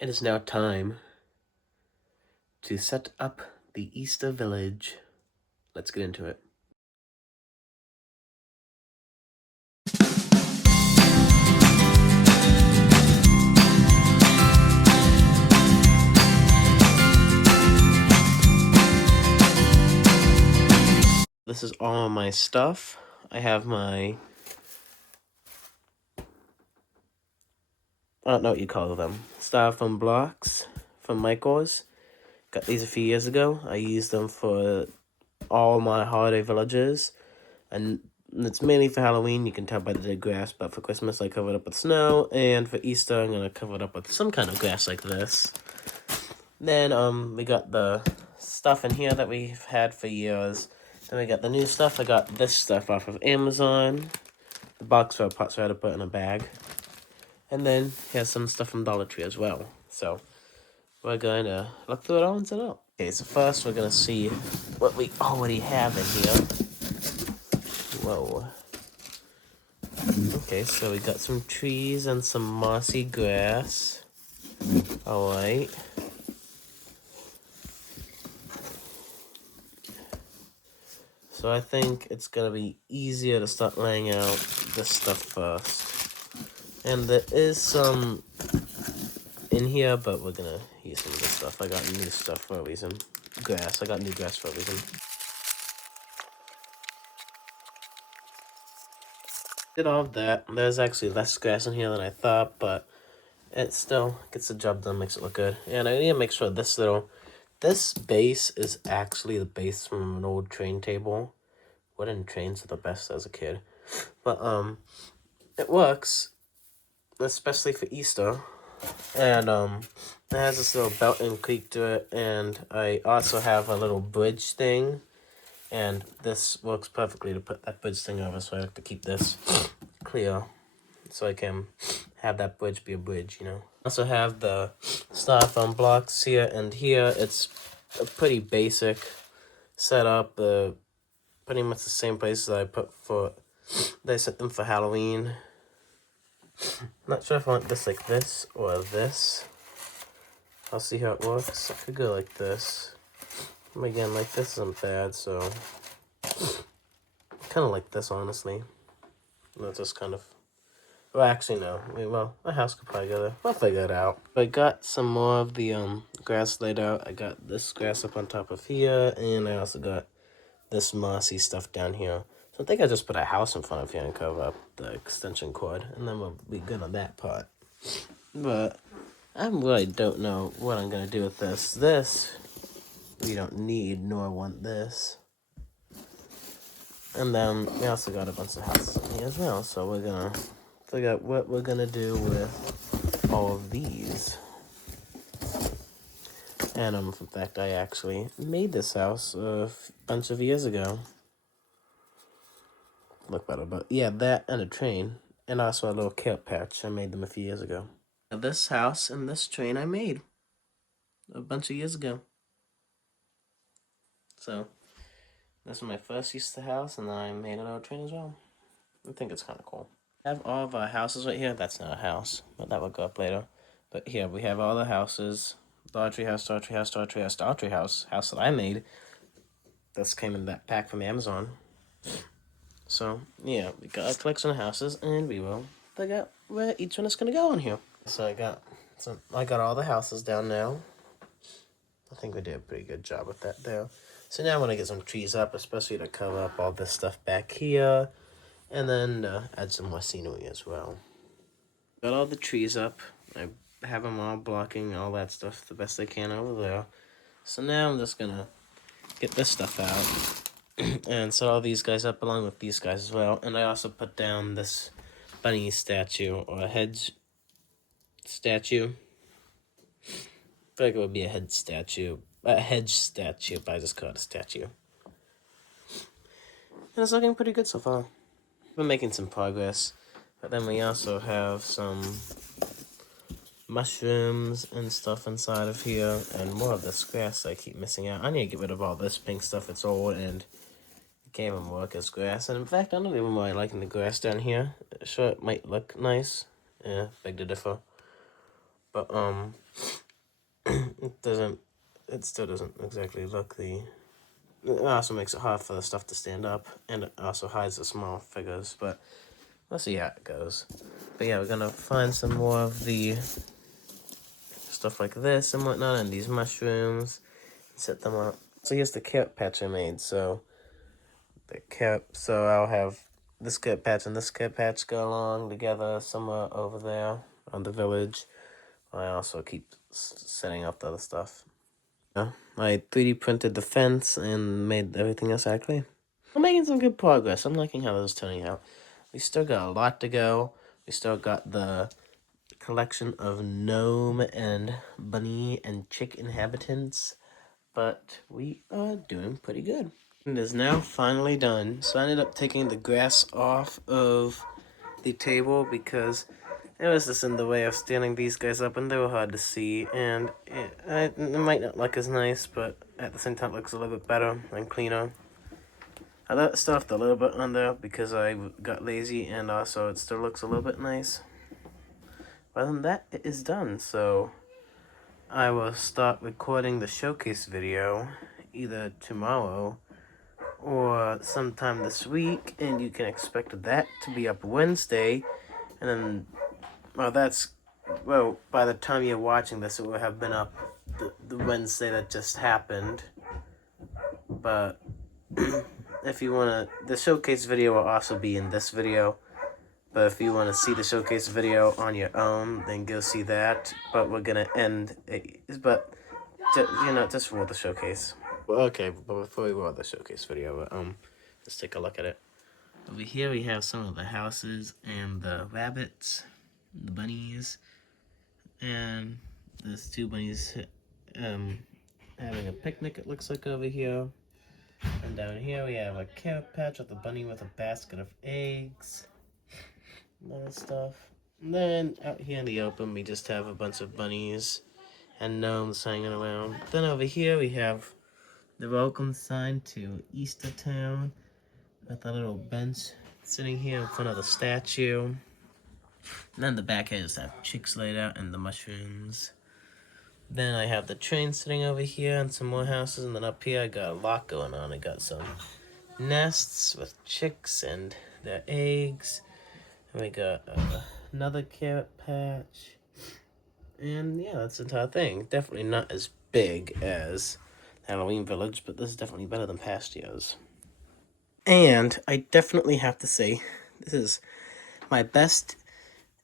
It is now time to set up the Easter village. Let's get into it. This is all my stuff. I have my, I don't know what you call them, styrofoam blocks from Michaels. Got these a few years ago. I used them for all my holiday villages, and it's mainly for Halloween. You can tell by the dead grass, but for Christmas I covered up with snow, and for Easter I'm gonna cover it up with some kind of grass like this. Then we got the stuff in here that we've had for years. Then we got the new stuff. I got this stuff off of Amazon. The box for pots I had to put in a bag. And then here's some stuff from Dollar Tree as well. So we're going to look through it all and set it up. Okay, so first we're going to see what we already have in here. Whoa. Okay, so we got some trees and some mossy grass. Alright. So I think it's gonna be easier to start laying out this stuff first. And there is some in here, but we're gonna use some of this stuff. I got new stuff for a reason. Grass. I got new grass for a reason. Did all of that. There's actually less grass in here than I thought, but it still gets the job done, makes it look good. And I need to make sure this base is actually the base from an old train table. Wooden trains are the best as a kid. But it works, especially for Easter. And it has this little belt and creek to it, and I also have a little bridge thing, and this works perfectly to put that bridge thing over, so I have to keep this clear so I can have that bridge be a bridge, you know. I also have the styrofoam blocks here and here. It's a pretty basic setup, pretty much the same places I set them for Halloween. Not sure if I want this like this or this. I'll see how it works. I could go like this. Again, like this isn't bad, so kind of like this, honestly. That's just kind of. Well, actually, no. Well, my house could probably go there. We'll figure it out. I got some more of the grass laid out. I got this grass up on top of here, and I also got this mossy stuff down here. So I think I just put a house in front of here and cover up the extension cord, and then we'll be good on that part. But I really don't know what I'm going to do with this. This, we don't need nor want this. And then we also got a bunch of houses in here as well. So we're going to figure out what we're going to do with all of these. And in fact, I actually made this house a bunch of years ago. Look better, but yeah, that and a train. And also a little carrot patch. I made them a few years ago. This house and this train I made a bunch of years ago. So this was my first use of the house, and then I made a little train as well. I think it's kind of cool. I have all of our houses right here. That's not a house, but that will go up later. But here we have all the houses. Dollar Tree house, Dollar Tree house, Dollar Tree house, Dollar Tree house that I made. This came in that pack from Amazon. So yeah, we got a collection of houses, and we will figure out where each one is gonna go in here. So I got all the houses down now. I think we did a pretty good job with that there. So now I want to get some trees up, especially to cover up all this stuff back here. And then add some more scenery as well. Got all the trees up. I have them all blocking all that stuff the best I can over there. So now I'm just going to get this stuff out and set all these guys up along with these guys as well. And I also put down this bunny statue or a hedge statue. I feel like it would be a hedge statue, but I just call it a statue. And it's looking pretty good so far. We're making some progress, but then we also have some mushrooms and stuff inside of here, and more of this grass I keep missing out. I need to get rid of all this pink stuff. It's old and it can't even work as grass. And in fact, I'm not even really liking the grass down here. Sure, it might look nice. Yeah, beg to differ. But It still doesn't exactly look the. It also makes it hard for the stuff to stand up, and it also hides the small figures, but we'll see how it goes. But yeah, we're gonna find some more of the stuff like this and whatnot, and these mushrooms, set them up. So here's the carrot patch I made, so I'll have this carrot patch and this carrot patch go along together somewhere over there on the village. I also keep setting up the other stuff. Yeah, I 3D printed the fence and made everything else actually. I'm making some good progress. I'm liking how this is turning out. We still got a lot to go. We still got the collection of gnome and bunny and chick inhabitants, but we are doing pretty good. It is now finally done. So I ended up taking the grass off of the table because it was just in the way of standing these guys up, and they were hard to see, and it might not look as nice, but at the same time it looks a little bit better and cleaner. I left stuff a little bit on there because I got lazy, and also it still looks a little bit nice. Other than that, it is done, so I will start recording the showcase video either tomorrow or sometime this week, and you can expect that to be up Wednesday, and then, by the time you're watching this, it will have been up the Wednesday that just happened, but if you want to, the showcase video will also be in this video, but if you want to see the showcase video on your own, then go see that, but we're going to end it, but, just for the showcase. Well, okay, but before we go on the showcase video, let's take a look at it. Over here we have some of the houses and the rabbits, the bunnies, and there's two bunnies having a picnic, it looks like, over here. And down here we have a carrot patch with a bunny with a basket of eggs, and other stuff. And then out here in the open we just have a bunch of bunnies and gnomes hanging around. Then over here we have the welcome sign to Eastertown with a little bench sitting here in front of the statue. And then the back edges have chicks laid out and the mushrooms. Then I have the train sitting over here and some more houses. And then up here I got a lot going on. I got some nests with chicks and their eggs. And we got another carrot patch. And yeah, that's the entire thing. Definitely not as big as Halloween Village, but this is definitely better than past years. And I definitely have to say, this is my best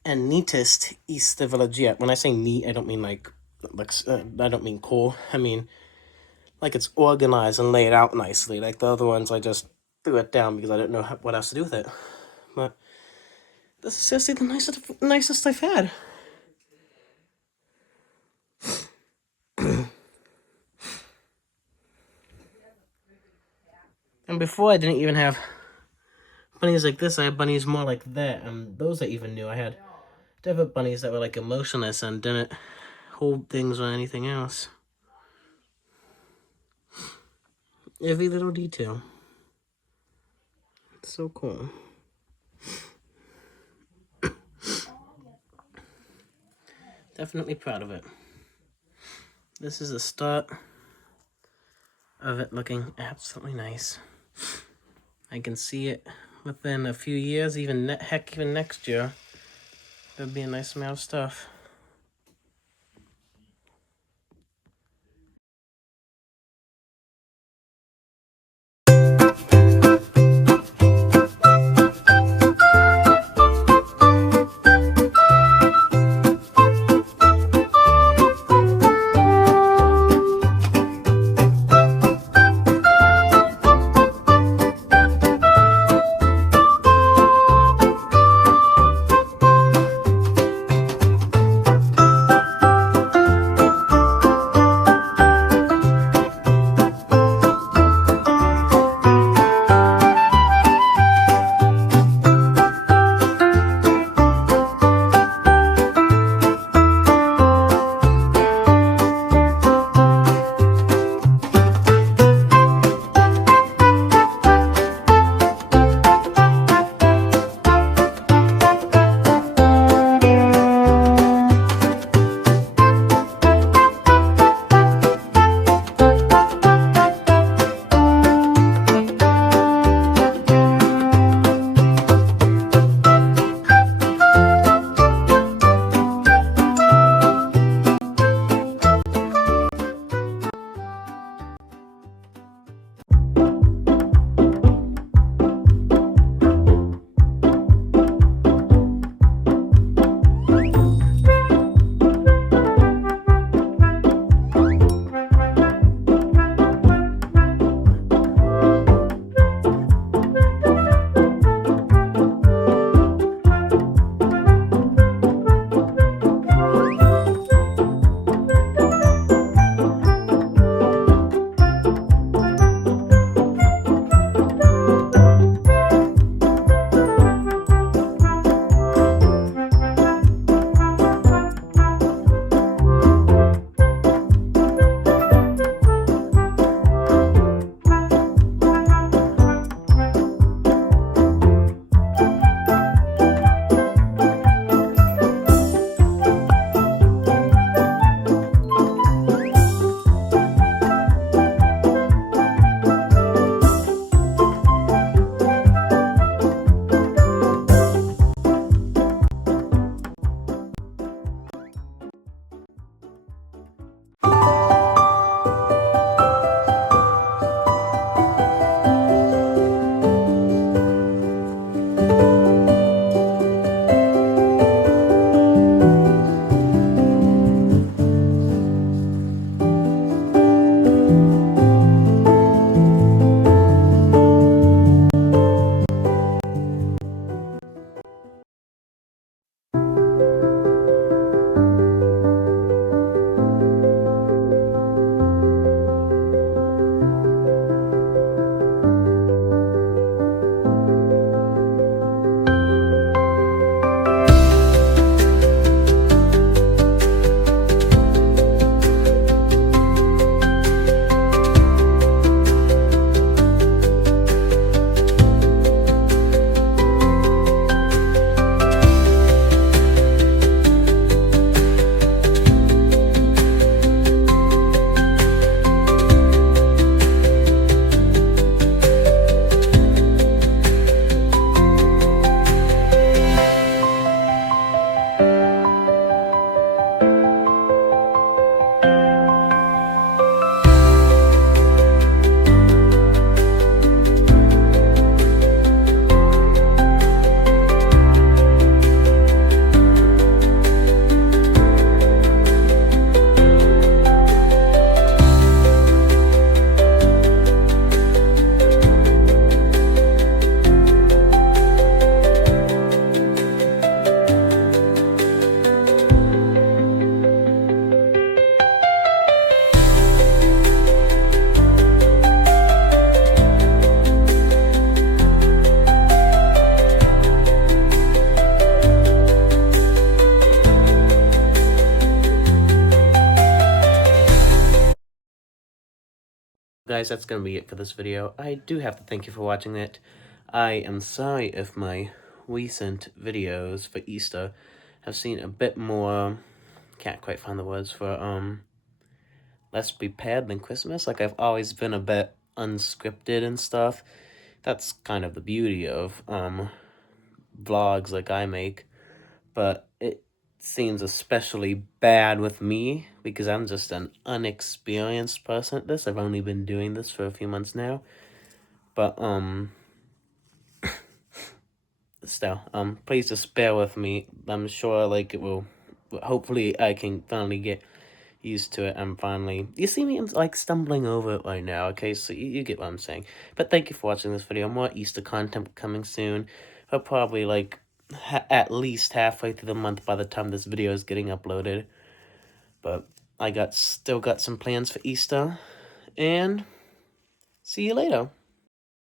and neatest Easter Village yet. When I say neat, I don't mean I don't mean cool. I mean, like, it's organized and laid out nicely. Like the other ones, I just threw it down because I didn't know what else to do with it. But this is seriously the nicest I've had. And before I didn't even have bunnies like this. I had bunnies more like that, and those I even knew. I had different bunnies that were like emotionless and didn't hold things or anything else. Every little detail. It's so cool. Definitely proud of it. This is the start of it looking absolutely nice. I can see it within a few years, even next year. There'll be a nice amount of stuff. Guys, that's gonna be it for this video. I do have to thank you for watching it. I am sorry if my recent videos for Easter have seen a bit more, can't quite find the words for, less prepared than Christmas. Like, I've always been a bit unscripted and stuff. That's kind of the beauty of, vlogs like I make. But it seems especially bad with me because I'm just an unexperienced person at this. I've only been doing this for a few months now. But, still, please just bear with me. I'm sure, like, it will, hopefully I can finally get used to it and finally, you see me, I'm, like, stumbling over it right now, okay, so you get what I'm saying. But thank you for watching this video. More Easter content coming soon. I'll probably, like, at least halfway through the month by the time this video is getting uploaded. But I still got some plans for Easter, and see you later.